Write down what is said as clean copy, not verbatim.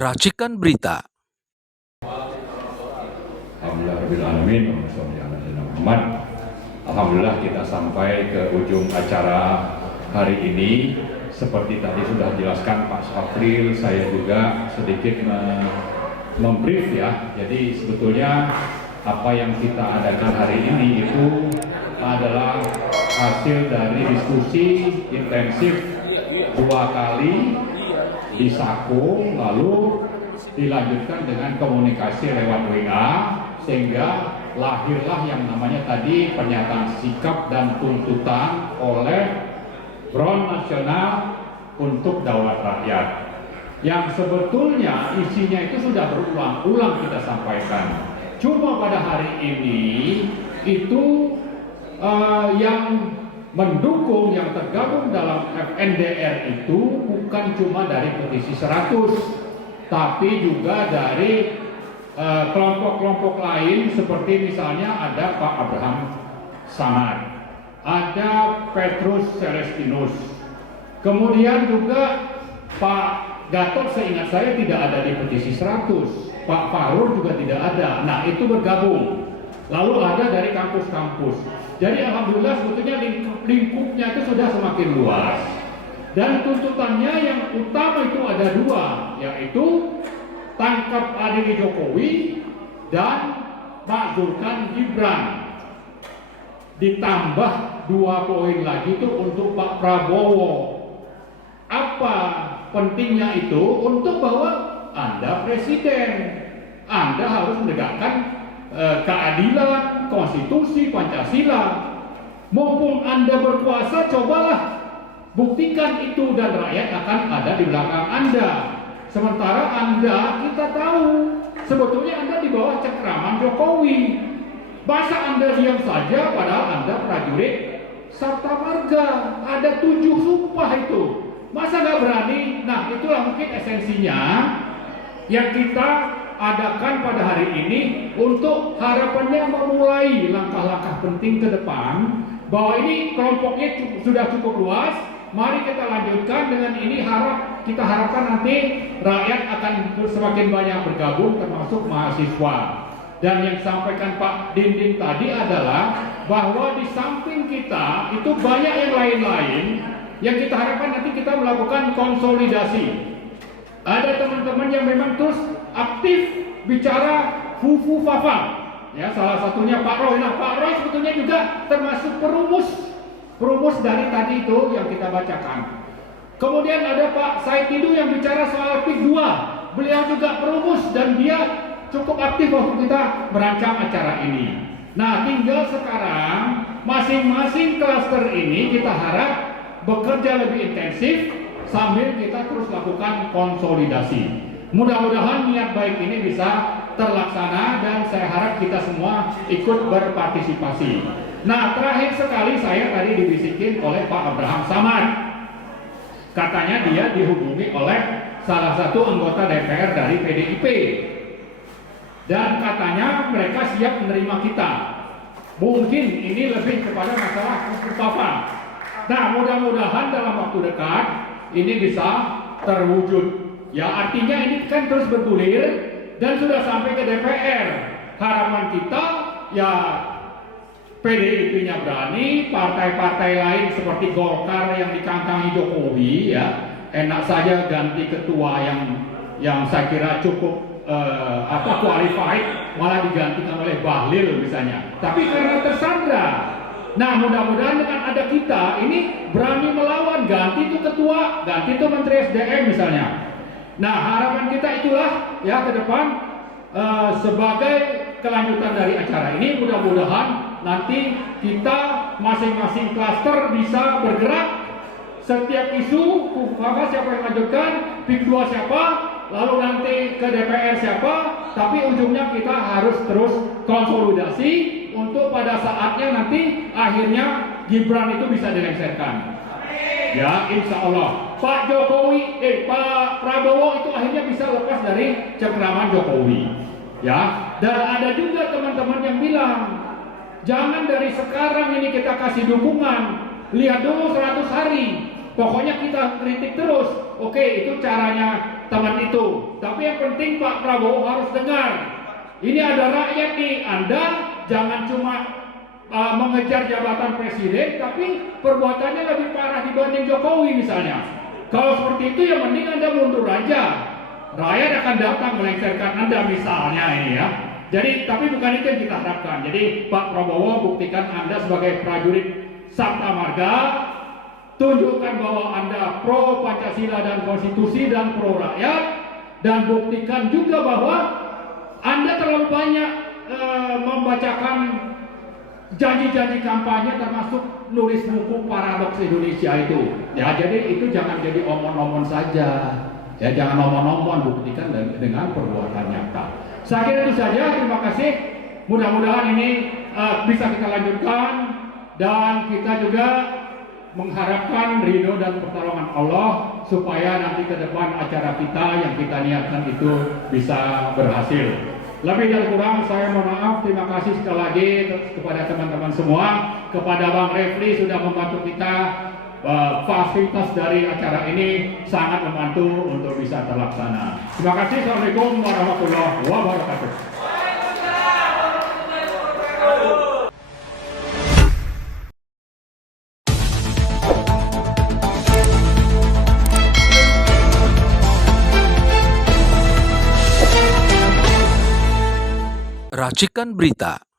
Racikan Berita. Alhamdulillah kita sampai ke ujung acara hari ini. Seperti tadi sudah jelaskan Pak Syafril, saya juga sedikit membrief ya. Jadi sebetulnya apa yang kita adakan hari ini itu adalah hasil dari diskusi intensif 2 kali di Sako, lalu dilanjutkan dengan komunikasi lewat WA, sehingga lahirlah yang namanya tadi pernyataan sikap dan tuntutan oleh Front Nasional untuk Daulat Rakyat, yang sebetulnya isinya itu sudah berulang-ulang kita sampaikan. Cuma pada hari ini itu yang mendukung, yang tergabung dalam FNDR itu bukan cuma dari petisi 100, tapi juga dari kelompok-kelompok lain, seperti misalnya ada Pak Abraham Samad, ada Petrus Celestinus, kemudian juga Pak Gatot, seingat saya tidak ada di petisi 100, Pak Farur juga tidak ada. Nah, itu bergabung. Lalu ada dari kampus-kampus. Jadi alhamdulillah sebetulnya lingkupnya itu sudah semakin luas. Dan tuntutannya yang utama itu ada 2, yaitu tangkap adili Jokowi dan makzulkan Gibran. Ditambah 2 poin lagi itu untuk Pak Prabowo. Apa pentingnya itu? Untuk bahwa Anda presiden, Anda harus menegakkan keadilan, konstitusi, Pancasila. Mumpung Anda berkuasa, cobalah buktikan itu dan rakyat akan ada di belakang Anda. Sementara Anda, kita tahu sebetulnya Anda di bawah cengkraman Jokowi. Masa Anda diam saja padahal Anda prajurit Sabta Marga, ada 7 sumpah itu. Masa nggak berani? Nah, itulah mungkin esensinya yang kita adakan pada hari ini untuk harapannya memulai langkah-langkah penting ke depan, bahwa ini kelompoknya sudah cukup luas. Mari kita lanjutkan dengan ini, kita harapkan nanti rakyat akan semakin banyak bergabung, termasuk mahasiswa. Dan yang disampaikan Pak Dindin tadi adalah bahwa di samping kita itu banyak yang lain-lain yang kita harapkan nanti kita melakukan konsolidasi. Ada teman-teman yang memang terus aktif bicara fufu fafa, ya, salah satunya Pak Roy. Nah, Pak Roy sebetulnya juga termasuk perumus dari tadi itu yang kita bacakan. Kemudian ada Pak Said Tidu yang bicara soal PIK 2. Beliau juga perumus dan dia cukup aktif waktu kita merancang acara ini. Nah, tinggal sekarang masing-masing klaster ini kita harap bekerja lebih intensif sambil kita terus lakukan konsolidasi. Mudah-mudahan niat baik ini bisa terlaksana dan saya harap kita semua ikut berpartisipasi. Nah, terakhir sekali saya tadi dibisikin oleh Pak Abraham Samad. Katanya dia dihubungi oleh salah satu anggota DPR dari PDIP. Dan katanya mereka siap menerima kita. Mungkin ini lebih kepada masalah kupu-papa. Nah, mudah-mudahan dalam waktu dekat ini bisa terwujud. Ya, artinya ini kan terus bergulir dan sudah sampai ke DPR. Harapan kita ya PDIP-nya berani, partai-partai lain seperti Golkar yang dikangkangi Jokowi, ya enak saja ganti ketua yang saya kira cukup qualified, malah digantikan oleh Bahlil misalnya. Tapi karena tersandra. Nah, mudah-mudahan dengan ada kita ini berani melawan, ganti itu ketua, ganti itu menteri SDM misalnya. Nah, harapan kita itulah ya ke depan sebagai kelanjutan dari acara ini, mudah-mudahan nanti kita masing-masing klaster bisa bergerak. Setiap isu, maka siapa yang lanjutkan, PIK 2 siapa, lalu nanti ke DPR siapa, tapi ujungnya kita harus terus konsolidasi untuk pada saatnya nanti akhirnya Gibran itu bisa dilengsarkan. Ya, insya Allah Pak Prabowo itu akhirnya bisa lepas dari cengkraman Jokowi. Ya, dan ada juga teman-teman yang bilang, jangan dari sekarang ini kita kasih dukungan, lihat dulu 100 hari. Pokoknya kita kritik terus. Oke, itu caranya teman itu. Tapi yang penting Pak Prabowo harus dengar. Ini ada rakyat nih, Anda jangan cuma mengejar jabatan presiden, tapi perbuatannya lebih parah dibanding Jokowi misalnya. Kalau seperti itu ya mending Anda mundur aja. Rakyat akan datang melengsarkan Anda misalnya ini ya. Jadi tapi bukan itu yang kita harapkan. Jadi Pak Prabowo buktikan Anda sebagai prajurit Sabta Marga, tunjukkan bahwa Anda pro Pancasila dan konstitusi dan pro rakyat, dan buktikan juga bahwa Anda terlalu banyak membacakan janji-janji kampanye termasuk nulis buku paradoks Indonesia itu. Ya jadi itu jangan jadi omon-omon saja. Ya jangan omon-omon, buktikan dengan perbuatan nyata. Saya kira itu saja. Terima kasih. Mudah-mudahan ini bisa kita lanjutkan dan kita juga mengharapkan ridho dan pertolongan Allah supaya nanti ke depan acara kita yang kita niatkan itu bisa berhasil. Lebih dan kurang saya mohon maaf. Terima kasih sekali lagi kepada teman-teman semua, kepada Bang Refli sudah membantu kita. Fasilitas dari acara ini sangat membantu untuk bisa terlaksana. Terima kasih. Assalamualaikum warahmatullahi wabarakatuh. Racikan Berita